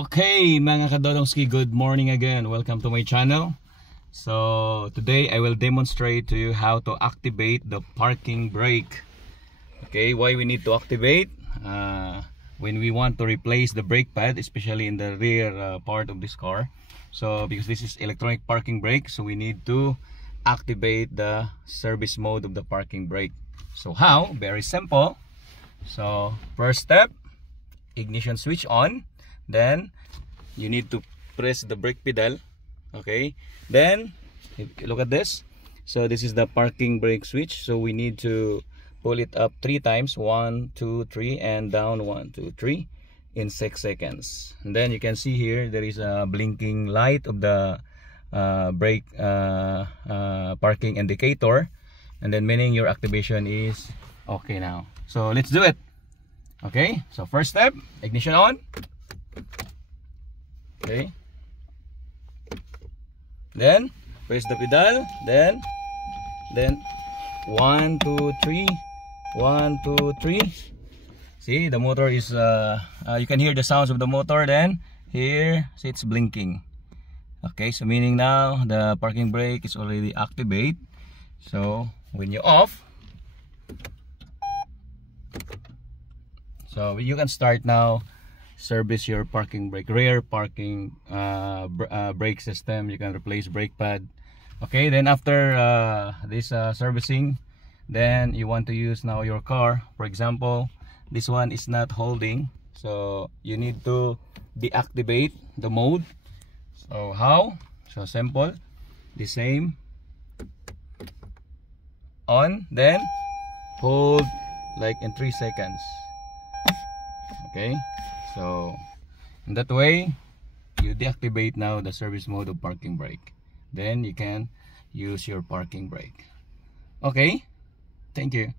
Okay, mga kadodongski, good morning again. Welcome to my channel. So today I will demonstrate to you how to activate the parking brake. Okay, why we need to activate when we want to replace the brake pad, especially in the rear part of this car. So because this is electronic parking brake, so we need to activate the service mode of the parking brake. So how? Very simple. So first step, ignition switch on. Then you need to press the brake pedal. Okay, then look at this. So this is the parking brake switch, so we need to pull it up 3 times, 1 2 3, and down 1 2 3 in 6 seconds. And then you can see here there is a blinking light of the brake parking indicator, and then meaning your activation is okay now. So let's do it. Okay, so first step, ignition on. Okay, then press the pedal, then 1 2 3, 1 2 3. See, the motor is you can hear the sounds of the motor. Then here, see, it's blinking. Okay, so meaning now the parking brake is already activate. So when you off, so you can start now service your parking brake, rear parking brake system. You can replace brake pad. Okay, then after this servicing, then you want to use now your car. For example, this one is not holding, so you need to deactivate the mode. So how? So simple, the same, on, then hold like in 3 seconds. Okay, so in that way you deactivate now the service mode of parking brake, then you can use your parking brake. Okay, thank you.